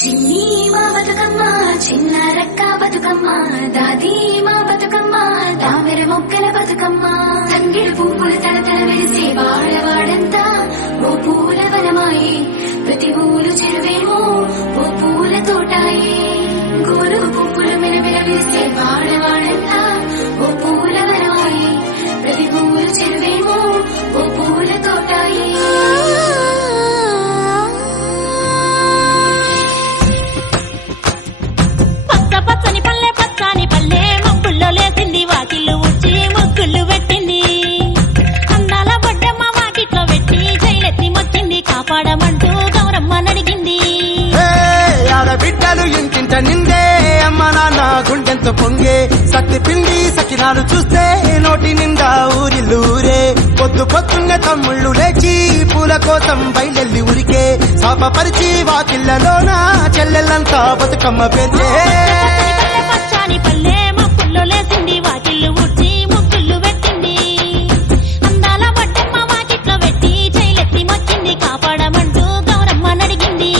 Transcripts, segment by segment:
చిన్ని మా బతుకమ్మ చిన్న రక్క బతుకమ్మ దాది మా బతుకమ్మ దామెర మొక్కల బతుకమ్మ తంగిడు పువ్వులు తలతల వెలిసే వాడవాడంతా ఓ పూల వనమాయే ప్రతి ఊలు చెరువేమో ఓ పూల తోటాయే గోరు పువ్వులు మెరమెర వెలిసే వాడవాడంతా ఓ పూల వనమాయే ప్రతి ఊలు చెరువేమో ఓ పూల తోటాయే పచ్చని పల్లె పచ్చని పల్లె మబ్బుల్లో లేసింది వాకిళ్ళు ఊడ్చి ముగ్గులు పెట్టింది అందాల బొడ్డమ్మ వాకిట్లో పెట్టి జైలెత్తి మొచ్చింది కాపాడమంటూ గౌరమ్మ నడిగింది ఆడబిడ్డలు ఇంటింట నిందే అమ్మ నాన్న గుండెంతో పొంగే సత్తి పిండి సకినాలు చూస్తే నోటి నిండా ఊరిల్లూరే పొద్దు పొద్దున్నే తమ్ముళ్ళు లేచి పూల కోసం బయలెల్లి ఉరికే శాపపరిచి వాకిళ్లలోన చెల్లెళ్ళంతా బతుకమ్మ పేర్చే పచ్చని పల్లె మబ్బుల్లో లేసింది వాకిళ్ళు ఊడ్చి ముగ్గులు పెట్టింది అందాల బొడ్డమ్మ వాకిట్లో పెట్టి జైలెత్తి మొచ్చింది కాపాడమంటూ గౌరమ్మ నడిగింది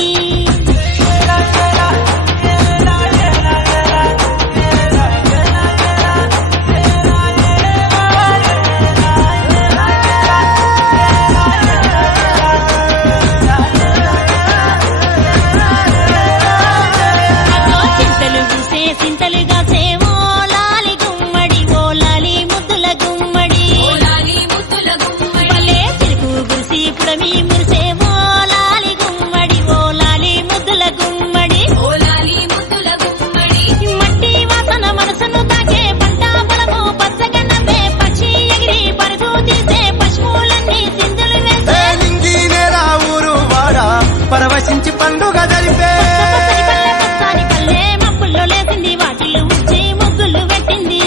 పరవశించి పండుగ జరిపే పచ్చని పల్లె మబ్బుల్లో లేసింది వాకిళ్ళు ఊడ్చి ముగ్గులు పెట్టింది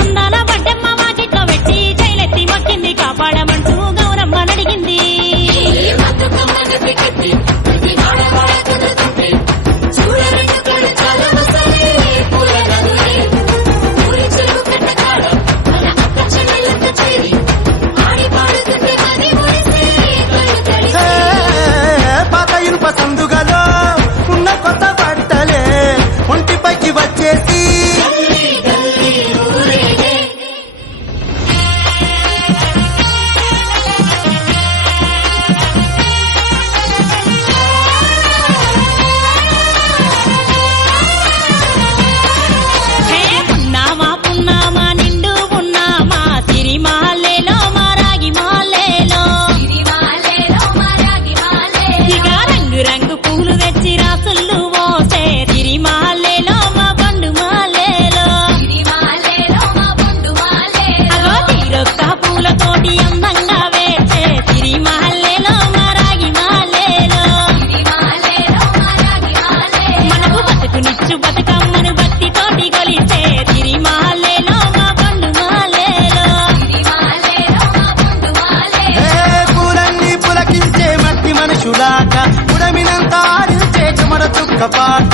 అందాల బొడ్డమ్మ వాకిట్లో పెట్టి జైలెత్తి మొక్కింది కాపాడమంటూ గౌరమ్మ నడిగింది సందుగలో ఉన్న కొత్త బట్టలే ఒంటిపైకి వచ్చేసి పున్నామా పున్నామా నిండు పున్నామా సిరిమాలేలో మారాగి మాలేలో ఇక రంగు రంగు పూలు తెచ్చి రాసుళ్ళు మోసే సిరిమాలేలో మా బండు మాలేలో అగో తీరొక్క పూలతోటి అందంగా వేసే సిరిమాలేలో మారాగి మాలేలో మనకు బతుకునిచ్చు బతుకమ్మను భక్తితోటి కొలిసే సిరిమాలేలో మా బండు మాలేలో పూలన్నీ పులకించే మట్టి మనుషులాక ఉడమినంత ఆడించే చెమర చుక్కపాట